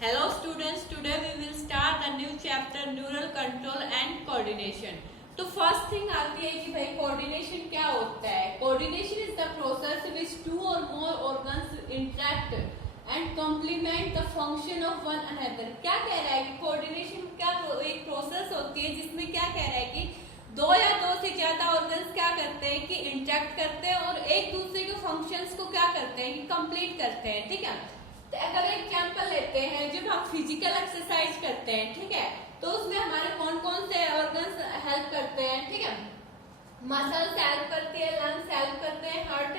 Hello students, today we will start a new chapter neural control and coordination. तो first thing आती है कि भाई कोऑर्डिनेशन क्या होता है। Coordination is the process which two or more organs interact and complement the function of one another. क्या कह रहा है कि कोऑर्डिनेशन क्या एक प्रोसेस होती है जिसमें क्या कह रहा है कि दो या दो से ज्यादा ऑर्गन्स क्या करते हैं कि इंटरेक्ट करते हैं और एक दूसरे के फंक्शंस को क्या करते हैं कि कंप्लीट करते हैं। ठीक है, तो अगर एग्जांपल लेते हैं, जब हम फिजिकल एक्सरसाइज करते हैं, ठीक है, तो उसमें हमारे कौन कौन से ऑर्गन्स हेल्प करते हैं। ठीक है, मसल्स हेल्प करती है, लंग्स हेल्प करते हैं, हार्ट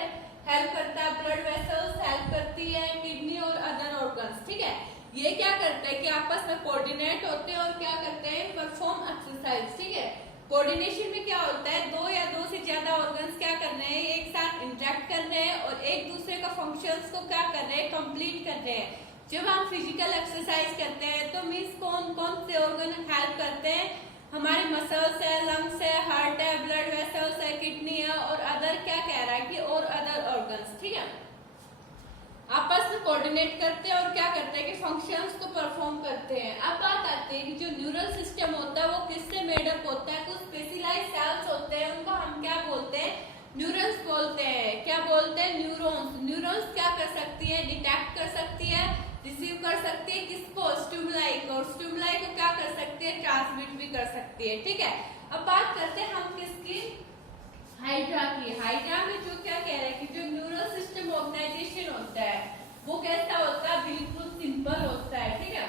हेल्प करता है, ब्लड वेसल्स हेल्प करती है, किडनी और अदर ऑर्गन्स। ठीक है, ये क्या करते हैं कि आपस में कोऑर्डिनेट होते हैं और क्या करते हैं, परफॉर्म एक्सरसाइज। ठीक है, कोऑर्डिनेशन में क्या होता है, दो या दो से ज्यादा ऑर्गन्स क्या कर रहे हैं, एक साथ इंटरेक्ट कर रहे हैं और एक दूसरे का फंक्शंस को क्या कर रहे हैं, कंप्लीट कर रहे हैं। जब हम फिजिकल एक्सरसाइज करते हैं तो मीन्स कौन कौन से ऑर्गन हेल्प करते हैं, हमारे मसल्स है, लंग्स है, हार्ट है, ब्लड वेसल्स है, किडनी है और अदर क्या कह रहा है कि और अदर ऑर्गन्स। ठीक है, आपस में कोऑर्डिनेट करते हैं और क्या करते हैं कि फंक्शंस को परफॉर्म करते हैं। अब बात आती है कि जो न्यूरल सिस्टम होता है वो किससे मेडअप होता है। कुछ स्पेशलाइज्ड सेल्स होते हैं, उनको हम क्या बोलते हैं, न्यूरॉन्स बोलते हैं। क्या बोलते हैं, न्यूरॉन्स। न्यूरॉन्स क्या कर सकती है, डिटेक्ट कर सकती है, रिसीव कर सकती है किसको, स्टिमुलाई को, और स्टिमुलाई को क्या कर सकती है, ट्रांसमिट भी कर सकती है। ठीक है, अब बात करते हैं हम किसकी, हाइड्रा की। हाइड्रा में जो क्या कह रहा है कि जो न्यूरल सिस्टम ऑर्गेनाइजेशन होता है वो कैसा होता है, बिल्कुल सिंपल होता है। ठीक है,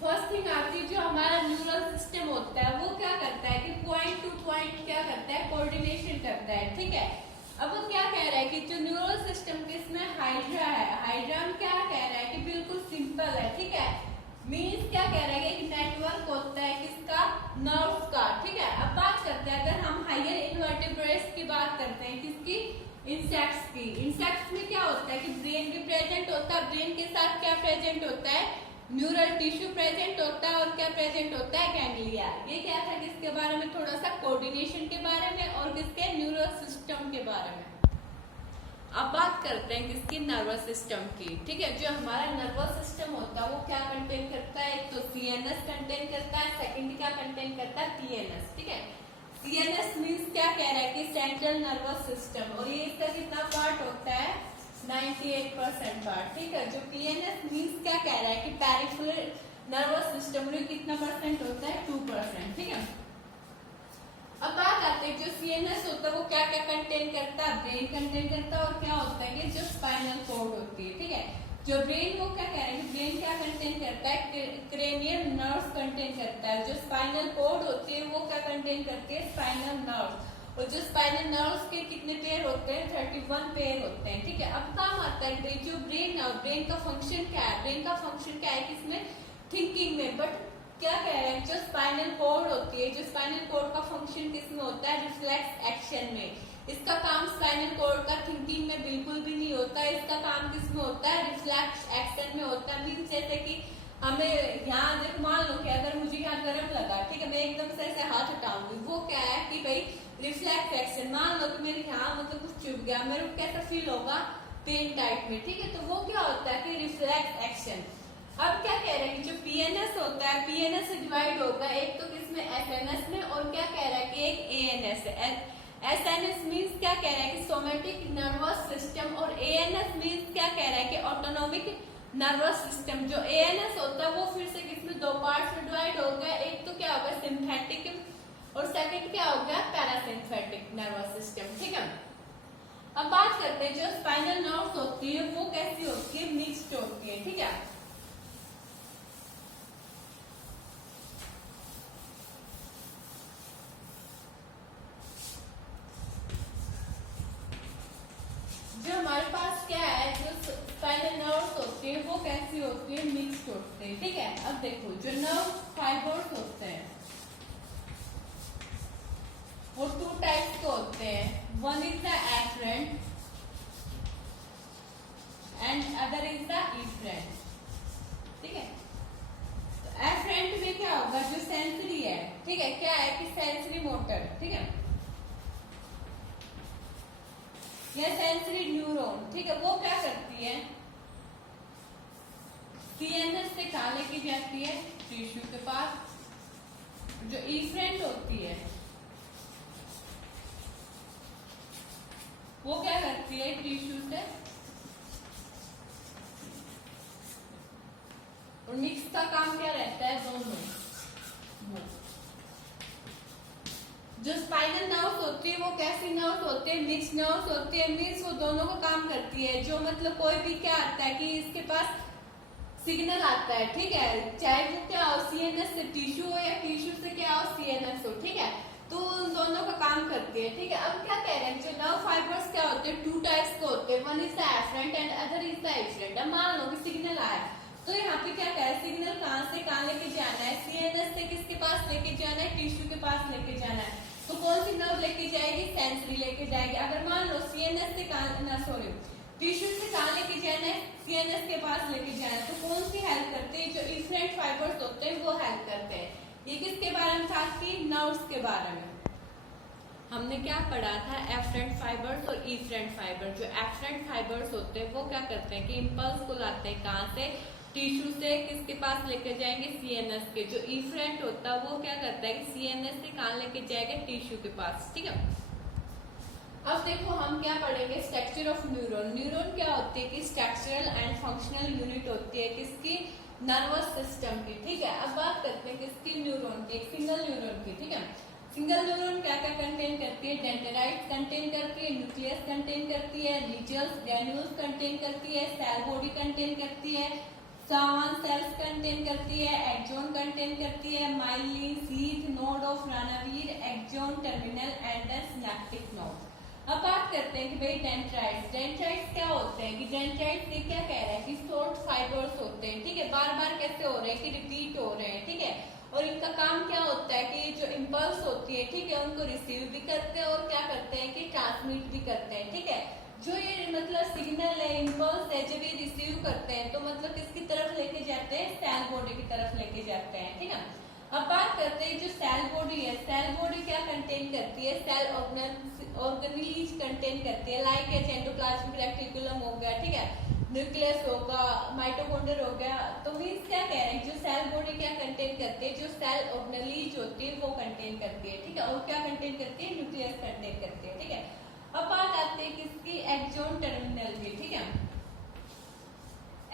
फर्स्ट थिंग आती है जो हमारा न्यूरल सिस्टम होता है वो क्या करता है कि पॉइंट टू पॉइंट क्या करता है, कोऑर्डिनेशन करता है। ठीक है, अब वो क्या कह रहा है कि जो न्यूरल सिस्टम किसमें, हाइड्रा है। हाइड्रा में क्या कह रहा है कि बिल्कुल सिंपल है। ठीक है, मीन्स क्या कह रहा है कि नेटवर्क होता है किसका, नर्व्स का। ठीक है, अब बात करते हैं, अगर हम हायर इनवर्टेब्रेट्स की बात करते हैं, किसकी, इंसेक्ट्स की। इंसेक्ट्स में क्या होता है कि ब्रेन भी प्रेजेंट होता है, ब्रेन के साथ क्या प्रेजेंट होता है, न्यूरल टिश्यू प्रेजेंट होता है और क्या प्रेजेंट होता है, गैंग्लिया। ये क्या था, किसके बारे में, थोड़ा सा कोऑर्डिनेशन के बारे में और किसके, न्यूरल सिस्टम के बारे में। अब बात करते हैं किसकी, नर्वस सिस्टम की। ठीक है, जो हमारा नर्वस सिस्टम होता है वो क्या कंटेन करता है, एक तो सीएनएस कंटेन करता है, सेकंड क्या कंटेन करता है, पीएनएस। ठीक है, सीएनएस मींस क्या कह रहा है कि सेंट्रल नर्वस सिस्टम, और ये इसका कितना पार्ट होता है, 98% पार्ट। ठीक है, जो पीएनएस मींस क्या कह रहा है कि पेरिफेरल नर्वस सिस्टम में कितना परसेंट होता है, 2%। ठीक है, अब बात आते हैं जो सीएनएस होता है वो क्या क्या कंटेन करता है, ब्रेन कंटेन करता है और क्या होता है कि जो स्पाइनल कॉर्ड होती है। ठीक है, जो ब्रेन वो क्या कह रहे हैं, ब्रेन क्या कंटेन करता है, क्रेनियल नर्व्स कंटेन करता है। जो स्पाइनल कॉर्ड होती है वो क्या कंटेन करती है, स्पाइनल नर्व्स। और जो स्पाइनल नर्व्स के कितने पेयर होते हैं, 31 पेयर होते हैं। ठीक है, अब काम आता है जो ब्रेन, ब्रेन का फंक्शन क्या है, ब्रेन का फंक्शन क्या है किसमें, थिंकिंग में। बट क्या कह रहे हैं, जो स्पाइनल कॉर्ड होती है, जो स्पाइनल कॉर्ड का फंक्शन किसमें होता है, रिफ्लेक्स एक्शन में। इसका काम स्पाइनल कॉर्ड का थिंकिंग में बिल्कुल भी नहीं होता है, इसका काम किसमें होता है, रिफ्लेक्स एक्शन में होता है। मीन्स जैसे कि हमें यहाँ देख, मान लो कि अगर मुझे यहाँ गर्म लगा, ठीक है, मैं एकदम से ऐसे हाथ हटाऊंगी, वो क्या है कि भाई रिफ्लेक्स एक्शन। मान लो कि मेरे यहाँ मतलब कुछ चुभ गया, मेरे को कैसा फील होगा, पेन टाइप में। ठीक है, तो वो क्या होता है कि रिफ्लेक्स एक्शन। अब क्या कह रहे हैं कि जो पीएनएस होता है, पीएनएस से डिवाइड होगा एक तो किसमें, एसएनएस में, और क्या कह रहा है कि एक एएनएस है। एसएनएस मींस क्या कह रहा है कि सोमेटिक नर्वस सिस्टम, और एएनएस मींस क्या कह रहा है कि ऑटोनोमिक नर्वस सिस्टम। जो एएनएस होता है वो फिर से किसमें, दो पार्ट्स में डिवाइड हो गया, एक तो क्या होगा, सिंथेटिक और सेकंड क्या हो गया, पैरासिम्पैथिक नर्वस सिस्टम। ठीक है, अब बात करते हैं जो स्पाइनल नर्व्स होती है वो कैसी होती है, मिक्स्ड होती है। ठीक है, जो हमारे पास क्या है, जो स्पाइनल नर्व्स होती है वो कैसी होती है, मिक्स्ड होते हैं। ठीक है, अब देखो जो नर्व फाइबर्स होते हैं वो 2 टाइप्स के होते हैं। One is the afferent and other is the efferent. ठीक है, तो एफरेंट में क्या होगा, जो सेंसरी है। ठीक है, क्या है कि सेंसरी मोटर। ठीक है, या सेंसरी न्यूरॉन, ठीक है, वो क्या करती है, सीएनएस से कहाँ लेके जाती है, टिश्यू के पास। जो इफरेंट होती है वो क्या करती है, टिश्यू से, और मिक्स का काम क्या रहता है, दोनों। जो स्पाइनल नर्व्स होती है वो कैसी नर्व्स होती है, मिक्स नर्व्स होती है, मीन्स वो दोनों का काम करती है। जो मतलब कोई भी क्या आता है कि इसके पास सिग्नल आता है, ठीक है, चाहे वो क्या हो, सीएनएस से टिश्यू हो या टिश्यू से क्या हो, सीएनएस हो, ठीक है, तो उन दोनों का काम करती है, ठीक है। अब क्या कह रहे हैं, जो नर्व फाइबर्स क्या होते हैं, 2 टाइप्स के होते हैं, one is the afferent and other is the efferent. अब मान लो कि सिग्नल आया, तो यहाँ पे क्या कह रहे हैं, सिग्नल कहाँ से कहाँ लेके जाना है, सीएनएस से किसके पास लेके जाना है, टिश्यू के पास लेके जाना है। तो कौन सी नर्व लेके जाएगी, सेंसरी लेके जाएगी। अगर मान लो सीएनएस से टिश्यू से कहाँ लेके जाना है, सीएनएस के पास लेके जाना है, तो कौन सी हेल्प करते हैं, जो इफरेंट फाइबर्स होते हैं वो हेल्प करते हैं। ये किसके बारे में था, कि नर्व्स के बारे में। हमने क्या पढ़ा था, एफरेंट फाइबर्स और इफरेंट फाइबर। जो एफरेंट फाइबर्स होते हैं वो क्या करते हैं कि इम्पल्स को लाते हैं कहाँ से, टिश्यू से, किसके पास लेकर जाएंगे, सीएनएस के। जो इफरेंट होता है वो क्या करता है कि सीएनएस से कहाँ लेके जाएगा, टिश्यू के पास, ठीक है। अब देखो हम क्या पढ़ेंगे, स्ट्रक्चर ऑफ न्यूरॉन। न्यूरॉन क्या होती है कि स्ट्रक्चरल एंड फंक्शनल यूनिट होती है किसकी, नर्वस सिस्टम की, ठीक है। अब बात करते हैं किसकी, न्यूरॉन की, सिंगल न्यूरॉन की, ठीक है। सिंगल न्यूरॉन क्या क्या कंटेन करती है, डेंड्राइट कंटेन करती है, न्यूक्लियस कंटेन करती है, रीजल्स ग्रैन्यूल्स कंटेन करती है, सेल बॉडी कंटेन करती है, सामान सेल्स कंटेन करती है, एक्सॉन कंटेन करती है, myelin, sheath, node of Ranvier, axon, terminal and the synaptic node. अब बात करते हैं कि भाई डेंड्राइट्स। डेंड्राइट्स क्या होते हैं कि डेंड्राइट्स ये क्या कह रहा है कि शॉर्ट फाइबर्स होते हैं, ठीक है, बार बार कैसे हो रहे हैं कि रिपीट हो रहे हैं, ठीक है। और इनका काम क्या होता है कि जो इम्पल्स होती है, ठीक है, उनको रिसीव भी करते हैं और क्या करते हैं कि ट्रांसमिट भी करते हैं, ठीक है। जो ये मतलब सिग्नल है, इम्पल्स है, जब ये रिसीव करते हैं तो मतलब किसकी तरफ लेके जाते हैं, सेल बॉडी की तरफ लेके जाते हैं, ठीक है। अब बात करते हैं जो सेल बॉडी है, सेल बॉडी क्या कंटेन करती है, सेल ऑर्गेनेल्स कंटेन करती है, लाइक एंडोप्लाज्मिक रेटिकुलम हो गया, ठीक है, न्यूक्लियस होगा, माइटोकॉन्ड्रिया हो गया। तो मीन्स क्या कह रहे हैं, जो सेल बॉडी क्या कंटेन करती है, जो सेल ऑर्गेनेल्स होती है वो कंटेन करती है, ठीक है, और क्या कंटेन करती है, न्यूक्लियस कंटेन करती है, ठीक है। अब बात आती है किसकी, एक्सॉन टर्मिनल की, ठीक है।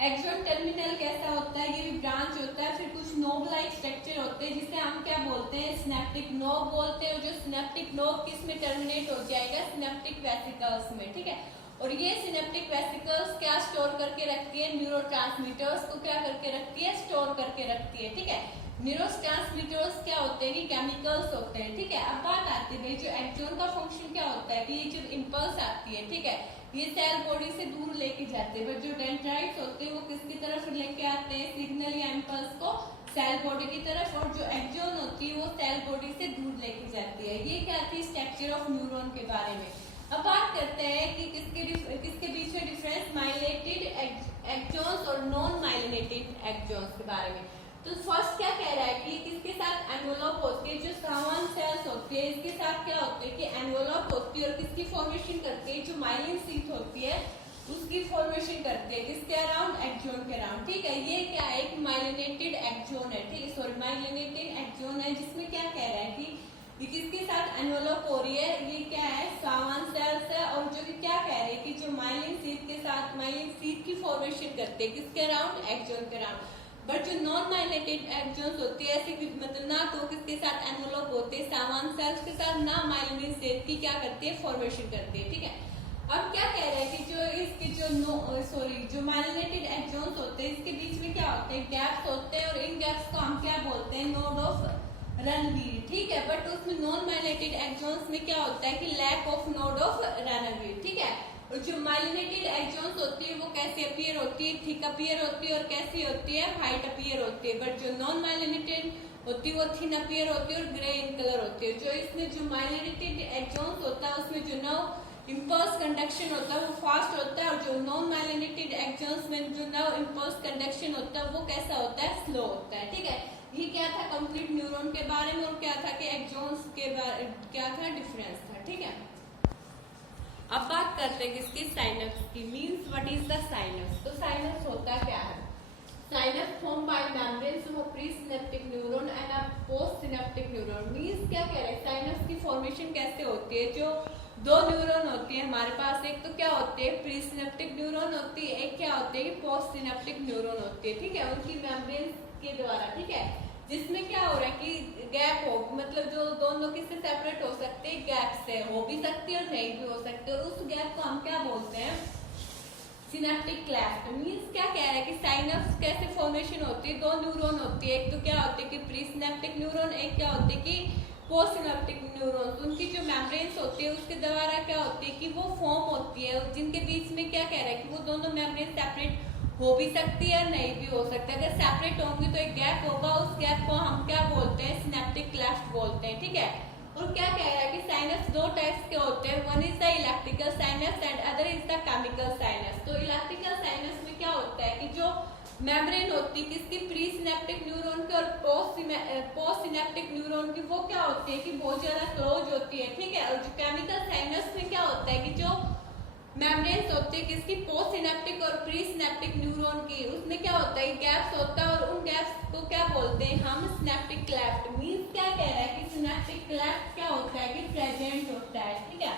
एक्सॉन टर्मिनल कैसा होता है, ये भी ब्रांच होता है, फिर कुछ नोब लाइक स्ट्रक्चर होते हैं जिसे हम क्या बोलते हैं, सिनेप्टिक नोब बोलते हैं। और जो सिनेप्टिक नोब किस में टर्मिनेट हो जाएगा, सिनेप्टिक वेसिकल्स में, ठीक है। और ये सिनेप्टिक वेसिकल्स क्या स्टोर करके रखती है, न्यूरोट्रांसमीटर्स को क्या करके रखती है, स्टोर करके रखती है, ठीक है। न्यूरोट्रांसमीटर्स क्या होते हैं कि केमिकल्स होते हैं, ठीक है। अब बात आती है जो एक्सॉन का फंक्शन क्या होता है कि ये जब इम्पल्स आती है, ठीक है, ये सेल बॉडी से दूर लेके जाते हैं, बट जो डेंड्राइट्स होते हैं वो किसकी तरफ लेके आते हैं, सिग्नल या इम्पल्स को सेल बॉडी की तरफ, और जो एक्सॉन होती है वो सेल बॉडी से दूर लेके जाती है। ये क्या थी स्ट्रक्चर ऑफ न्यूरॉन के बारे में। अब बात करते हैं कि किसके बीच में डिफरेंस, माइलिनेटेड एक्सॉन्स और नॉन माइलिनेटेड एक्सॉन्स के बारे में। तो फर्स्ट क्या कह रहा है कि किसके साथ एनवेलप होती है, जो सामान सेल्स होती है इसके साथ क्या होती है कि एनवेलप होती है, और किसकी फॉर्मेशन करती है, जो माइलिन शीथ होती है उसकी फॉर्मेशन करती है, किसके अराउंड, एक्सॉन के अराउंड, ठीक है। ये क्या है, एक माइलिनेटेड एक्सॉन है, ठीक है, सॉरी माइलिनेटेड एक्सॉन है, जिसमें क्या कह रहा है कि ये किसके साथ एनवेलप हो रही है, ये क्या है, सामान सेल्स है, और जो कि क्या कह रहे हैं कि जो माइलिन शीथ के साथ माइलिन शीथ की फॉर्मेशन करते हैं, किसके अराउंड, एक्सॉन के अराउंड। बट जो नॉन माइलिनेटेड एक्सॉन्स होती है ऐसे मतलब ना तो किसके साथ एनवेलप होते हैं, सामान सेल्स के साथ, ना माइलिन शीथ की क्या करती है, फॉर्मेशन करती है, ठीक है। अब क्या कह रहे हैं कि जो इसके जो माइलिनेटेड एक्सॉन्स होते हैं इसके बीच में क्या होते हैं, गैप्स होते हैं, और इन गैप्स को हम क्या बोलते हैं, नोड ऑफ रनवीर, ठीक है। बट उसमें नॉन माइलिनेटेड एक्सॉन्स में क्या होता है कि lack of node of Ranvier, ठीक है। और जो माइलिनेटेड एक्सॉन्स होती है वो कैसे अपीयर होती है, थिक अपीयर होती है, और कैसी होती है, व्हाइट अपीयर होती है। बट जो नॉन माइलिनेटेड होती है वो थिन अपीयर होती है और ग्रे इन कलर होती है। जो इसमें जो माइलिनेटेड एक्सॉन्स होता है उसमें जो नर्व इम्पल्स कंडक्शन होता है वो फास्ट होता है, और जो नॉन माइलिनेटेड एक्सॉन्स में जो नर्व इम्पल्स कंडक्शन होता है वो कैसा होता है, स्लो होता है, ठीक है। ये क्या था कंप्लीट न्यूरॉन के बारे में, और क्या था कि एक्सॉन्स के बारे क्या था, डिफरेंस था, ठीक है। अब बात करते हैं किसकी, साइनप्स की। Means what is the synapse. तो साइनप्स होता क्या है, synapse form by membranes of pre synaptic neuron and a post synaptic neuron. Means क्या कह रहे हैं, साइनप्स की फॉर्मेशन कैसे होती है, जो दो न्यूरॉन होती है हमारे पास, एक तो क्या होती है प्री सिनेप्टिक न्यूरॉन होती है, एक क्या होती है पोस्ट सिनेप्टिक न्यूरॉन होती है, ठीक है, उनकी मेम्ब्रेन्स के द्वारा, ठीक है, जिसमें क्या हो रहा है कि गैप हो, मतलब जो दोनों किससे सेपरेट हो सकते हैं, गैप से हो भी सकती है और नहीं भी हो सकती है, और उस गैप को हम क्या बोलते हैं, सिनेप्टिक क्लेफ्ट। मींस क्या कह रहा है कि साइनप्स कैसे फॉर्मेशन होती है, दो न्यूरॉन होती है, एक तो क्या होती है कि प्री सिनेप्टिक न्यूरॉन, एक क्या होती है कि पोस्ट सिनेप्टिक न्यूरॉन। उनकी जो मेम्ब्रेन्स होती है उसके द्वारा क्या होती है कि वो फॉर्म होती है, जिनके बीच में क्या कह रहा है कि वो दोनों मेम्ब्रेन सेपरेट हो भी सकती है और नहीं भी हो सकती है। अगर सेपरेट होंगी तो एक गैप होगा, उस गैप को हम क्या बोलते हैं, सिनेप्टिक क्लेफ्ट बोलते हैं, ठीक है। और क्या कह रहा है कि साइनस दो टाइप्स के होते हैं, one is the electrical sinus and other is the chemical sinus. तो इलेक्ट्रिकल साइनस में क्या होता है कि जो मेम्ब्रेन होती है किसकी, प्री सिनेप्टिक न्यूरॉन की और पोस्ट सिनेप्टिक न्यूरॉन की, वो क्या होती है कि बहुत ज्यादा क्लोज होती है, ठीक है। और जो केमिकल साइनस में क्या होता है कि जो मेम्ब्रेन्स होती है किसकी, पोस्ट सिनेप्टिक और प्री सिनेप्टिक न्यूरॉन की, उसमें क्या होता है गैप्स होता है, और उन गैप्स को क्या बोलते हैं हम, सिनेप्टिक क्लेफ्ट। मींस क्या कह रहा है कि सिनेप्टिक क्लेफ्ट क्या होता है कि प्रेजेंट होता है, ठीक है।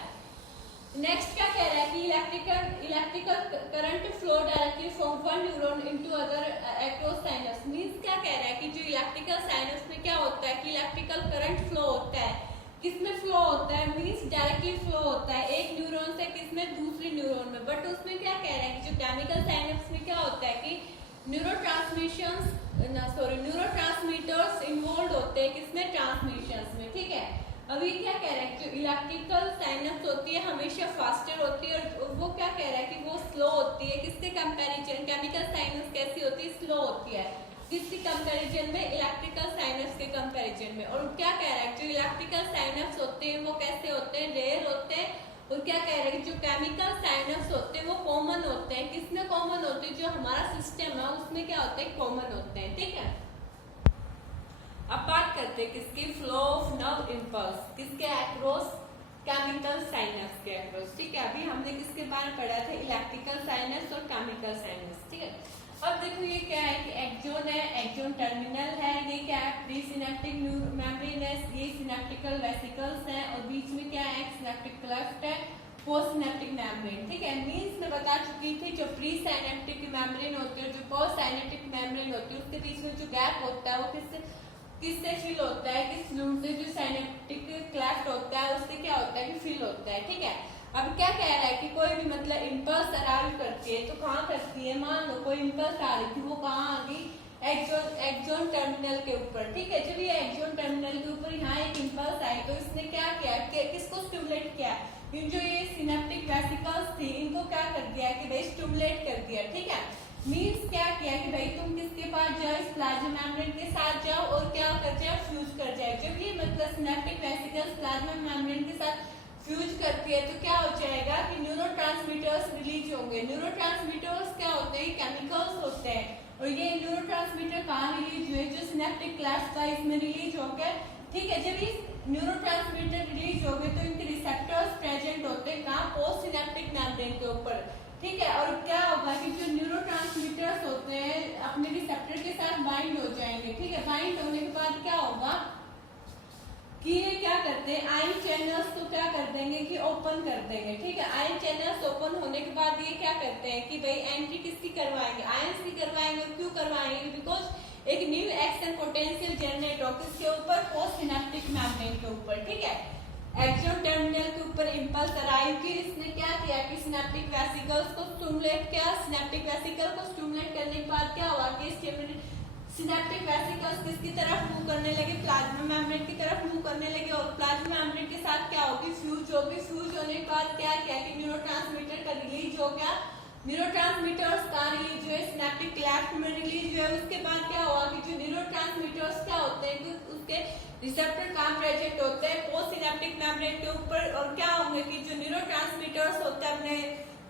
नेक्स्ट क्या कह रहा है कि electrical current flow directly from one neuron into other across sinus. Means क्या कह रहा है कि जो इलेक्ट्रिकल साइनस में क्या होता है कि इलेक्ट्रिकल करंट फ्लो होता है, किसमें फ्लो होता है, मींस डायरेक्टली फ्लो होता है एक न्यूरॉन से किसमें, दूसरी न्यूरॉन में। बट उसमें क्या कह रहे हैं कि जो केमिकल साइनस में क्या होता है कि न्यूरोट्रांसमीटर्स इन्वॉल्व होते हैं किसमें, ट्रांसमिशंस में, ठीक है। अभी क्या कह रहा है कि जो इलेक्ट्रिकल साइनस होती है हमेशा फास्टर होती है, और वो क्या कह रहा है कि वो स्लो होती है किसके कंपैरिजन, केमिकल साइनस कैसी होती है, स्लो होती है, किसके कंपैरिजन में, इलेक्ट्रिकल साइनस के कंपैरिजन में। और क्या कह रहा है जो इलेक्ट्रिकल साइनस होते हैं वो कैसे होते हैं, रेयर होते हैं। और क्या कह रहे हैं जो केमिकल साइनस होते हैं वो कॉमन होते हैं, किसमें कॉमन होते हैं, जो हमारा सिस्टम है उसमें क्या होते हैं, कॉमन होते हैं, ठीक है। अब बात करते हैं किसकी, फ्लो ऑफ नर्व इम्पल्स किसके अक्रॉस, केमिकल साइनस के अक्रॉस, ठीक है। अभी हमने किसके बारे में पढ़ा था, इलेक्ट्रिकल साइनस और केमिकल साइनस, ठीक है। अब देखो ये क्या है कि एक्सोन है, एक्सोन टर्मिनल है, ये क्या है प्री सिनेप्टिक मेम्ब्रेन है, ये सिनेप्टिकल वेसिकल्स है, और बीच में क्या है सिनेप्टिक क्लेफ्ट है, पोस्ट सिनेप्टिक मेम्ब्रेन, ठीक है। मींस मैं बता चुकी थी जो प्री सिनेप्टिक मेम्ब्रेन होती है, जो पोस्ट सिनेप्टिक मेम्ब्रेन होती है, उसके बीच में जो गैप होता है वो किससे फिल होता है, किस फ्लूइड से, जो सिनेप्टिक क्लेफ्ट होता है उससे क्या होता है कि फिल होता है, ठीक है। अब क्या कह रहा है कि कोई भी मतलब इम्पल्स अराइव करती है तो कहाँ करती है, मान लो कोई इम्पल्स आ रही थी, वो कहाँ आ गई, एक्सोन टर्मिनल के ऊपर, ठीक है। जब ये एक्सोन टर्मिनल के ऊपर यहाँ एक इम्पल्स आई तो इसने क्या किया, किसको स्टिमुलेट किया, जो ये सिनेप्टिक वेसिकल्स थी इनको क्या कर दिया कि भाई स्टिमुलेट कर दिया, ठीक है। मींस क्या किया कि भाई तुम किसके पास जाओ, इस प्लाज्मा मेम्ब्रेन के साथ जाओ और क्या कर जाओ, फ्यूज कर जाए। जब ये मतलब सिनेप्टिक वेसिकल्स प्लाज्मा मेम्ब्रेन के साथ फ्यूज करती है तो क्या हो जाएगा कि न्यूरोट्रांसमीटर्स रिलीज होंगे। न्यूरोट्रांसमीटर्स क्या होते हैं, केमिकल्स होते हैं, और ये न्यूरोट्रांसमीटर कहाँ रिलीज हुए, जो सिनेप्टिक क्लेफ्ट था इसमें रिलीज हो गए, ठीक है। जब ये न्यूरोट्रांसमीटर रिलीज हो गए तो इनके रिसेप्टर्स प्रेजेंट होते हैं कहाँ, पोस्ट सिनेप्टिक मेम्ब्रेन के ऊपर, ठीक है। और क्या होगा कि जो न्यूरोट्रांसमीटर्स होते हैं अपने रिसेप्टर के साथ बाइंड हो जाएंगे, ठीक है। बाइंड होने के बाद क्या होगा कि ये क्या करते हैं, आयन चैनल्स को क्या कर देंगे कि ओपन कर देंगे, ठीक है। आयन चैनल्स ओपन होने के बाद ये क्या करते हैं कि भाई एंट्री किसकी करवाएंगे, आयंस की करवाएंगे। क्यों करवाएंगे, बिकॉज एक न्यू एक्शन पोटेंशियल जनरेट हो किसके ऊपर, पोस्ट सिनेप्टिक मेम्ब्रेन के ऊपर, ठीक है। एक्सोन टर्मिनल के ऊपर इम्पल्स अराइव की, इसने क्या किया कि सिनेप्टिक वेसिकल्स को स्टिमुलेट किया। सिनेप्टिक वेसिकल को स्टिमुलेट करने के बाद क्या हुआ कि सिनेप्टिक वेसिकल्स किसकी तरफ मूव करने लगे, प्लाज्मा मेम्ब्रेन की तरफ मूव करने लगे, और प्लाज्मा मेम्ब्रेन के साथ क्या होगी, फ्यूज होगी। फ्यूज होने के बाद क्या किया कि न्यूरोट्रांसमीटर का रिलीज हो गया। न्यूरोट्रांसमीटर्स का रिलीज हुए, सिनेप्टिक क्लेफ्ट में रिलीज हुए। उसके बाद क्या हुआ कि जो न्यूरोट्रांसमीटर्स क्या होते हैं कि उसके रिसेप्टर कहाँ प्रेजेंट होते हैं, पोस्ट सिनेप्टिक मेम्ब्रेन के ऊपर, और क्या होंगे कि जो न्यूरोट्रांसमीटर्स होते हैं अपने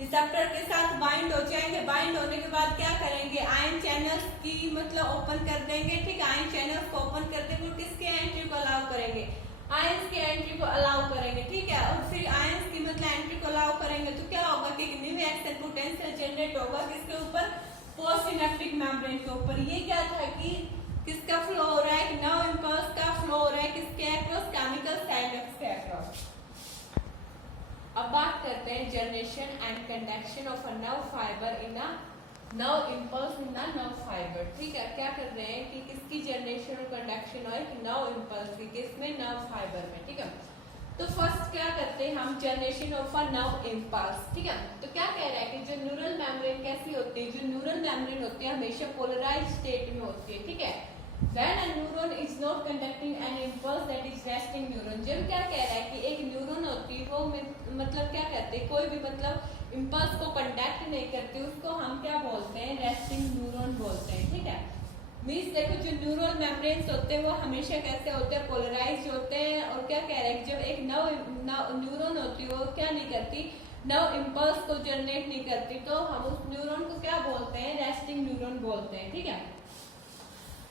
रिसेप्टर के साथ बाइंड हो जाएंगे। बाइंड होने के बाद क्या करेंगे, आयन चैनल्स की मतलब ओपन कर देंगे, ठीक है। आयन चैनल्स को ओपन कर देंगे और किसके एंट्री को अलाउ करेंगे, आयंस की एंट्री को अलाउ करेंगे, ठीक है। और फिर आयंस की मतलब एंट्री को अलाउ करेंगे तो क्या होगा कि न्यू एक्शन पोटेंशियल जनरेट होगा किसके ऊपर, पोस्ट सिनेप्टिक मेम्ब्रेन के ऊपर। ये क्या था कि किसका फ्लो हो रहा है, नर्व इंपल्स का फ्लो हो रहा है किसके अक्रॉस, केमिकल साइनेप्स के अक्रॉस। अब बात करते हैं generation and conduction of a nerve fibre in a nerve impulse in the nerve fibre, ठीक है। क्या कर रहे हैं कि किसकी जनरेशन और कंडक्शन हो, नर्व इंपल्स की, किसमें, नर्व फाइबर में, ठीक है। तो फर्स्ट क्या करते हैं हम, generation of a nerve impulse, ठीक है। तो क्या कह रहा है कि जो न्यूरल मेम्ब्रेन कैसी होती है, जो न्यूरल मेम्ब्रेन होती है हमेशा पोलराइज स्टेट में होती है, ठीक है। When a neuron is not conducting an impulse, that is resting neuron। जब क्या कह रहा है कि एक न्यूरॉन होती है वो मतलब क्या कहते हैं, कोई भी मतलब इम्पल्स को कंडक्ट नहीं करती, उसको हम क्या बोलते हैं, रेस्टिंग न्यूरॉन बोलते हैं, ठीक है। मीन्स देखो जो न्यूरल मेम्ब्रेन्स होते हैं वो हमेशा कैसे होते हैं, पोलराइज होते हैं। और क्या कह रहे हैं, जब एक न्यूरॉन होती है वो क्या नहीं करती, नव इम्पल्स को जनरेट नहीं करती, तो हम उस न्यूरॉन को क्या बोलते हैं, रेस्टिंग न्यूरॉन बोलते हैं, ठीक है।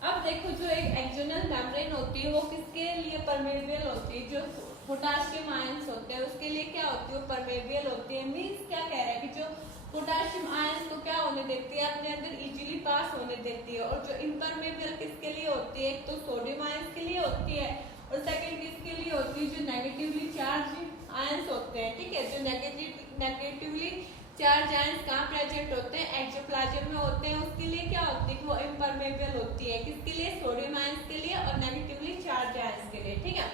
अब देखो जो एक एक्सोनल मेम्ब्रेन होती है वो किसके लिए परमेबल होती है, जो पोटेशियम आयंस होते हैं उसके लिए क्या होती है, वो परमेबल होती है। मीन्स क्या कह रहा है कि जो पोटेशियम आयंस को क्या होने देती है, अपने अंदर इजीली पास होने देती है। और जो इम्परमेबल किसके लिए होती है, एक तो सोडियम आयंस के लिए होती है और सेकंड किसके लिए होती है, जो नेगेटिवली चार्ज आयंस होते हैं, ठीक है। जो नेगेटिवली चार्ज आयंस कहाँ प्रेजेंट होते हैं, एक्सोप्लाज्म में होते हैं, उसके लिए क्या होती है, वो इम्परमेबल होती है, किसके लिए, सोडियम आयंस के लिए और नेगेटिवली चार्ज आयंस के लिए, ठीक है।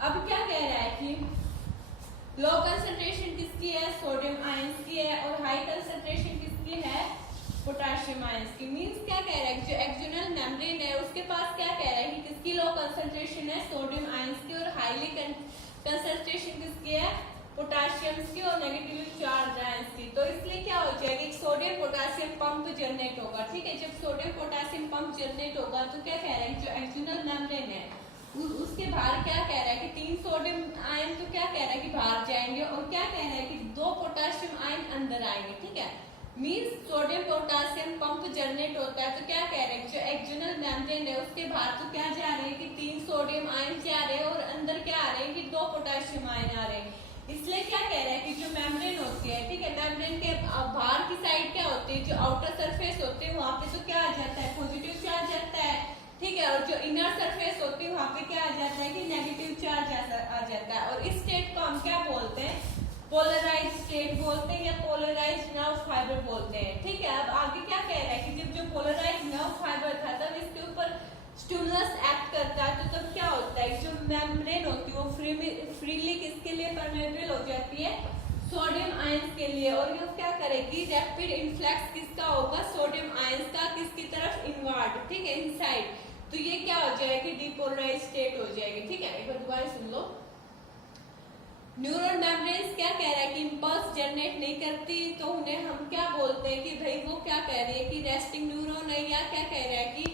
अब क्या कह रहा है कि लो कंसंट्रेशन किसकी है, सोडियम आयंस की है, और हाई कंसंट्रेशन किसकी है, पोटेशियम आयंस की। मींस क्या कह रहा है कि जो एक्सोनल मेम्ब्रेन है उसके पास क्या कह रहा है कि किसकी लो कंसंट्रेशन है, सोडियम आयंस की, और हाईली कंसंट्रेशन किसकी है, पोटेशियम की और नेगेटिवली चार्ज आयंस की। तो इसलिए क्या हो जाएगा, एक सोडियम पोटेशियम पंप जनरेट होगा, ठीक है। जब सोडियम पोटेशियम पंप जनरेट होगा तो क्या कह रहा है, जो एक्सोनल मेम्ब्रेन है उसके बाहर क्या कह रहा है कि 3 सोडियम आयन तो क्या कह रहा है कि बाहर जाएंगे, और क्या कह रहा है कि 2 पोटेशियम आयन अंदर आएंगे, ठीक है। Means sodium potassium pump generate होता है तो क्या कह रहे हैं, जो एक्सोनल मेम्ब्रेन है उसके बाहर तो क्या जा रहे हैं कि 3 सोडियम आयन जा रहे हैं और अंदर क्या आ रहे हैं कि 2 पोटेशियम आयन आ रहे हैं। इसलिए क्या कह रहे हैं कि जो मेम्ब्रेन होती है, ठीक है, मेम्ब्रेन के बाहर की साइड क्या होती है, जो आउटर सरफेस होती है वहां पे तो क्या आ जाता है, पॉजिटिव चार्ज आता है, ठीक है। और जो इनर सरफेस होती है वहां पे क्या आ जाता है कि नेगेटिव चार्ज आ जाता है। और इस स्टेट को हम क्या बोलते हैं, पोलराइज स्टेट बोलते हैं या पोलराइज नर्व फाइबर बोलते हैं, ठीक है। अब आगे क्या कह रहा है कि जब जो पोलराइज नर्व फाइबर था तब इसके ऊपर स्टिमुलस एक्ट करता है, तो तब क्या होता है, जो मेम्ब्रेन होती है वो फ्रीली किसके लिए परमेबल हो जाती है, सोडियम आयंस के लिए। और ये क्या करेगी, रैपिड इन्फ्लक्स किसका होगा, सोडियम आयंस का किसकी तरफ, इनवर्ड, ठीक है, इनसाइड। तो ये क्या हो जाएगी, डिपोलराइज स्टेट हो जाएगी, ठीक है। एक बार दोबारा सुन लो। न्यूरल मेम्ब्रेन्स क्या कह रहा है कि इम्पल्स जनरेट नहीं करती, तो उन्हें हम क्या बोलते हैं कि भाई वो क्या कह रही है कि रेस्टिंग न्यूरॉन है, या क्या कह रहा है कि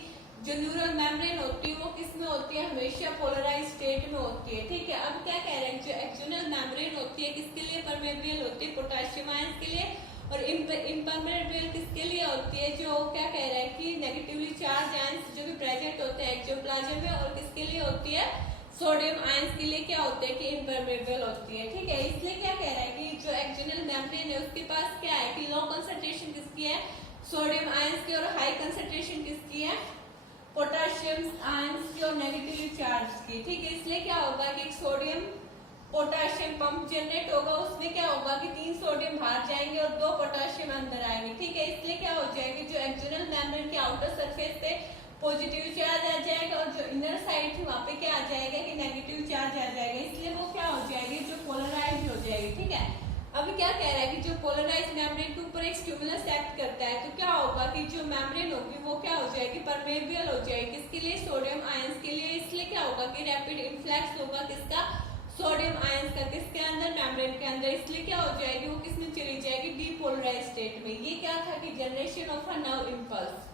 जो न्यूरल मेम्ब्रेन होती है वो किसमें होती है, हमेशा पोलराइज स्टेट में होती है, ठीक है। अब क्या कह रहे हैं, जो एक्सोनल मेम्ब्रेन होती है किसके लिए परमेबल होती है, पोटेशियम आयंस के लिए, और इम्परमेबल किसके लिए होती है, जो क्या कह रहा है कि नेगेटिवली चार्ज आयंस जो भी प्रेजेंट होते हैं एक्सोप्लाज्म में, और किसके लिए होती है, सोडियम आयंस के लिए क्या होते हैं कि इम्परमेबल होती है, ठीक है। इसलिए क्या कह रहा है कि जो एक्सोनल मेम्ब्रेन है उसके पास क्या है कि लो कंसंट्रेशन किसकी है, सोडियम आयंस की, और हाई कंसंट्रेशन किसकी है, पोटेशियम आयंस की और नेगेटिवली चार्ज की, ठीक है। इसलिए क्या होगा कि एक सोडियम पोटेशियम पंप जनरेट होगा, उसमें क्या होगा कि 3 सोडियम बाहर जाएंगे और 2 पोटेशियम अंदर आएंगे, ठीक है। इसलिए क्या हो जाएगी, जो एक्सोनल मेम्ब्रेन के आउटर सरफेस पे पॉजिटिव चार्ज आ जाएगा और जो इनर साइड थी वहां पे क्या आ जाएगा कि नेगेटिव चार्ज आ जाएगा, इसलिए वो क्या हो जाएगी, जो पोलराइज हो जाएगी, ठीक है। अभी क्या कह रहा है कि जो पोलराइज मेम्ब्रेन के ऊपर एक स्टिमुलस एक्ट करता है तो क्या होगा कि जो मेम्ब्रेन होगी वो क्या हो जाएगी, परमेबल हो जाएगी, किसके लिए, सोडियम आयंस के लिए। इसलिए क्या होगा कि रैपिड इन्फ्लक्स होगा किसका, सोडियम आयंस का, किसके अंदर, मेम्ब्रेन के अंदर। इसलिए क्या हो जाएगी, वो किसमें चली जाएगी, डिपोलराइज स्टेट में। ये क्या था कि generation of a nerve impulse.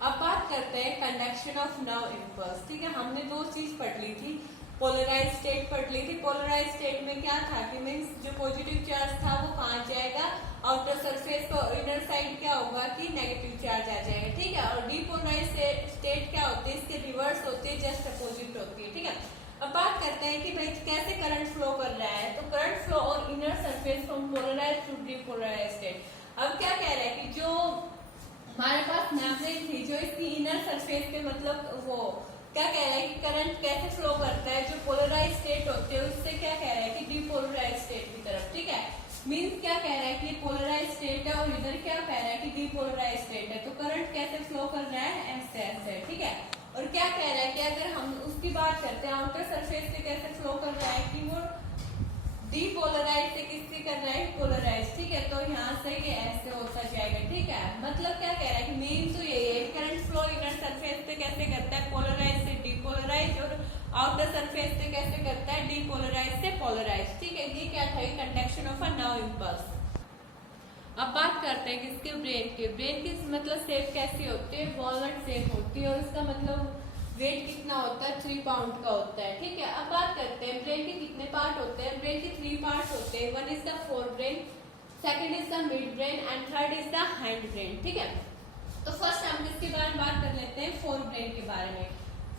अब बात करते हैं कंडक्शन ऑफ नर्व इम्पल्स, ठीक है। हमने 2 चीज पढ़ ली थी, पोलराइज स्टेट पढ़ ली थी। पोलराइज स्टेट में क्या था कि मीन्स जो पॉजिटिव चार्ज था वो कहाँ जाएगा, आउटर सरफेस को, इनर साइड क्या होगा कि नेगेटिव चार्ज आ जाएगा, ठीक है। और डीपोलराइज स्टेट क्या होती है, इसके रिवर्स होती है, जस्ट अपोजिट होती है, ठीक है। अब बात करते हैं कि भाई कैसे करंट फ्लो कर रहा है। तो करंट फ्लो और inner surface from polarise to depolarise state. अब क्या कह रहा है कि जो हमारे पास मेम्ब्रेन थी, जो इसकी इनर सरफेस पे मतलब वो क्या कह रहा है कि करंट कैसे फ्लो करता है, जो पोलराइज स्टेट होती है उससे क्या कह रहा है कि डीपोलराइज स्टेट की तरफ, ठीक है। मीन्स क्या कह रहा है कि पोलराइज स्टेट है और इधर क्या कह रहा है कि डीपोलराइज स्टेट है। तो करंट कैसे फ्लो कर रहा है, ऐसे ऐसे, ठीक है। और क्या कह रहा है कि अगर हम उसकी बात करते हैं आउटर सरफेस से कैसे फ्लो कर रहा है कि वो डीपोलराइज से किससे कर रहा है, पोलराइज, ठीक है। तो यहाँ से ये ऐसे होता जाएगा, ठीक है। मतलब क्या कह रहा है कि मेन तो ये है करंट फ्लो इनर सरफेस पे कैसे करता है, पोलराइज से डीपोलराइज, और आउटर सरफेस पे कैसे करता है, डीपोलराइज से पोलराइज, ठीक है। ये क्या था, conduction of a nerve impulse. अब बात करते हैं किसके, ब्रेन के। ब्रेन की मतलब शेप कैसी होती है, वॉलनट शेप होती है, और इसका मतलब वेट कितना होता है, 3 पाउंड का होता है, ठीक है। अब बात करते हैं ब्रेन के कितने पार्ट होते हैं। ब्रेन के 3 पार्ट होते हैं। 1 is the fore brain, second is the mid brain and third is the hind brain, ठीक है। तो फर्स्ट हम किसके बारे में बात कर लेते हैं, फोर ब्रेन के बारे में।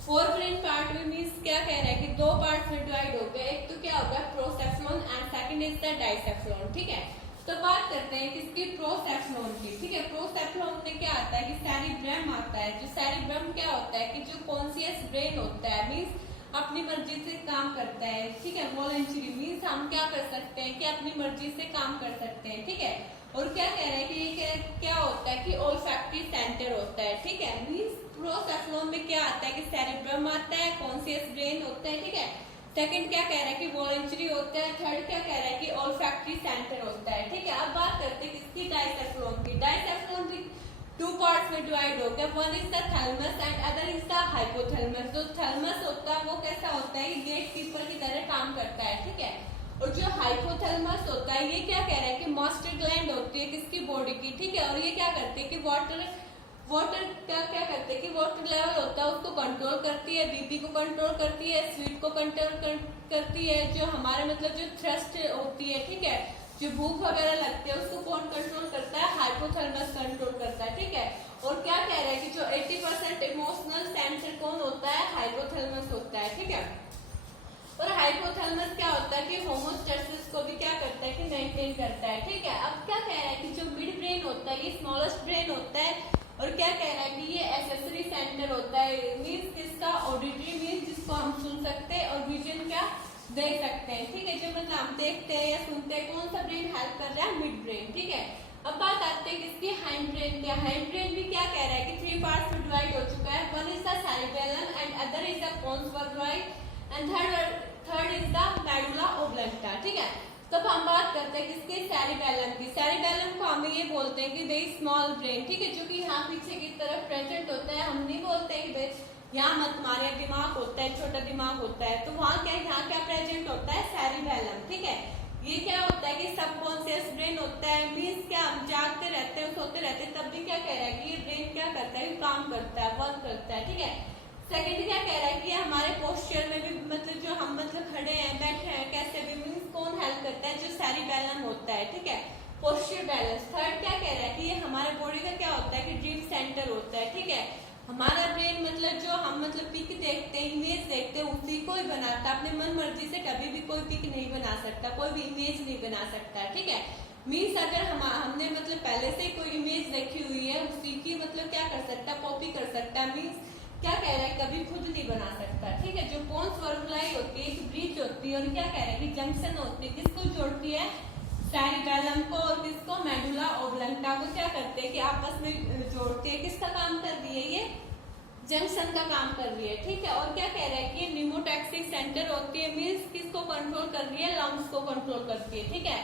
फोर ब्रेन पार्ट में मीन्स क्या कह रहा है कि 2 पार्ट में डिवाइड हो गए। एक तो क्या होगा प्रोसेफ्लॉन एंड सेकंड इज द डाइसेफ्लॉन, ठीक है। तो बात करते हैं किसकी, प्रोसेफ्लॉन की, ठीक है। प्रोसेफ्लॉन में क्या आता है कि सेरिब्रम आता है। जो सेरिब्रम क्या होता है कि जो कॉन्शियस ब्रेन होता है, मीन्स अपनी मर्जी से काम करता है, ठीक है। वॉलंटरी मीन्स हम क्या कर सकते हैं कि अपनी मर्जी से काम कर सकते हैं, ठीक है। और क्या कह रहे हैं कि ये क्या होता है कि ओल्फैक्टरी सेंटर होता है, ठीक है। मीन्स प्रोसेफ्लॉन में क्या आता है कि सेरिब्रम आता है, कॉन्शियस ब्रेन होता है, ठीक है। सेकंड क्या कह रहा है कि वॉलंटरी होता है, थर्ड क्या कह रहा है कि ओल्फैक्टरी सेंटर होता है, ठीक है। अब बात करते हैं किसकी, डाइसेफ्लॉन की। डाइसेफ्लॉन भी 2 पार्ट्स में डिवाइड हो गया। 1 is the thalamus and other is the hypothalamus. जो थैलेमस होता है वो कैसा होता है, गेट कीपर की तरह काम करता है, ठीक है। और जो हाइपोथैलेमस होता है ये क्या कह रहा है कि मास्टर ग्लैंड होती है किसकी, बॉडी की, ठीक है। और ये क्या करती है कि वाटर क्या करते हैं कि वाटर लेवल होता है उसको कंट्रोल करती है, बीपी को कंट्रोल करती है, स्वीट को कंट्रोल करती है, जो हमारे मतलब जो थ्रस्ट होती है, ठीक है, जो भूख वगैरह लगती है उसको कौन कंट्रोल करता है, हाइपोथैलेमस कंट्रोल करता है, ठीक है। और क्या कह रहा है कि जो 80% इमोशनल सेंटर कौन होता है, हाइपोथैलेमस होता है, ठीक है। और हाइपोथैलेमस क्या होता है कि होमोस्टेसिस को भी क्या करता है कि मेंटेन करता है, ठीक है। अब क्या कह रहा है कि जो मिड ब्रेन होता है ये स्मॉलेस्ट ब्रेन होता है। और क्या कह रहा है कि ये एसेसरी सेंटर होता है, मीन्स किसका, ऑडिटरी मीन्स जिसको हम सुन सकते हैं, और विजन क्या देख सकते हैं, ठीक है। जो मतलब हम देखते हैं या सुनते हैं, कौन सा ब्रेन हेल्प कर रहा है, मिड ब्रेन, ठीक है। अब बात आते हैं किसकी, हैंड ब्रेन के। हैंड ब्रेन भी क्या कह रहा है कि 3 पार्ट्स में डिवाइड हो चुका है। 1 is the cerebellum and other is the pons वर्बराई and third is the medulla oblongata, ठीक है। तब हम बात करते हैं किसके, सेरिबेलम की। सेरिबेलम को हम ये बोलते हैं कि वेरी स्मॉल ब्रेन, ठीक है, जो कि यहाँ पीछे की तरफ प्रेजेंट होता है। हम नहीं बोलते हैं कि भाई यहाँ मत मारे, दिमाग होता है, छोटा दिमाग होता है। तो वहाँ क्या, यहाँ क्या प्रेजेंट होता है, सेरिबेलम, ठीक है। ये क्या होता है कि सबकॉन्शियस ब्रेन होता है, मीन्स क्या हम जागते रहते हैं, सोते रहते हैं, तब भी क्या कह रहा है कि ये ब्रेन क्या करता है, काम करता है, वर्क करता है, ठीक है। सेकंड क्या कह रहा है कि हमारे पोस्चर में भी मतलब जो हम मतलब खड़े हैं, बैठे हैं, कैसे भी मीन्स कौन हेल्प करता है, जो सेरिबेलम होता है, ठीक है, पोस्चर बैलेंस। थर्ड क्या कह रहा है कि ये हमारे बॉडी का क्या होता है कि ड्रीम सेंटर होता है, ठीक है। हमारा ब्रेन मतलब जो हम मतलब पिक देखते हैं, इमेज देखते हैं, उसी को ही बनाता है। अपने मन मर्जी से कभी भी कोई पिक नहीं बना सकता, कोई भी इमेज नहीं बना सकता, ठीक है। मीन्स अगर हमने मतलब पहले से कोई इमेज देखी हुई है, उसी की मतलब क्या कर सकता है, कॉपी कर सकता है। मीन्स क्या कह रहा है, कभी खुद नहीं बना सकता, ठीक है। जो पोन्स वर्बुलाई होती है, एक ब्रिज होती है, और क्या कह रहा है कि जंक्शन होती है, किसको जोड़ती है, सेरिबेलम को, और किसको, मेडुला ओब्लांगटा को क्या करते हैं कि आपस में जोड़ते हैं। किसका काम कर रही है ये, जंक्शन का काम कर रही है, ठीक है। और क्या कह रहा है कि न्यूमोटैक्सिक सेंटर होती है, मीन्स किसको कंट्रोल कर रही है, लंग्स को कंट्रोल करती है, ठीक है।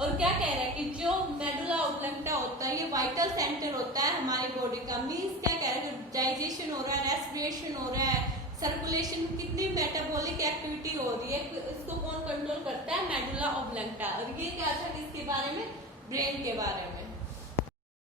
और क्या कह रहा है कि जो मेडुला ओब्लांगटा होता है ये वाइटल सेंटर होता है हमारी बॉडी का। मीन्स क्या कह रहा है, डाइजेशन हो रहा है, रेस्पिरेशन हो रहा है, सर्कुलेशन, कितनी मेटाबॉलिक एक्टिविटी हो रही है, इसको कौन कंट्रोल करता है, मेडुला ओब्लांगटा। और ये क्या था किसके बारे में, ब्रेन के बारे में।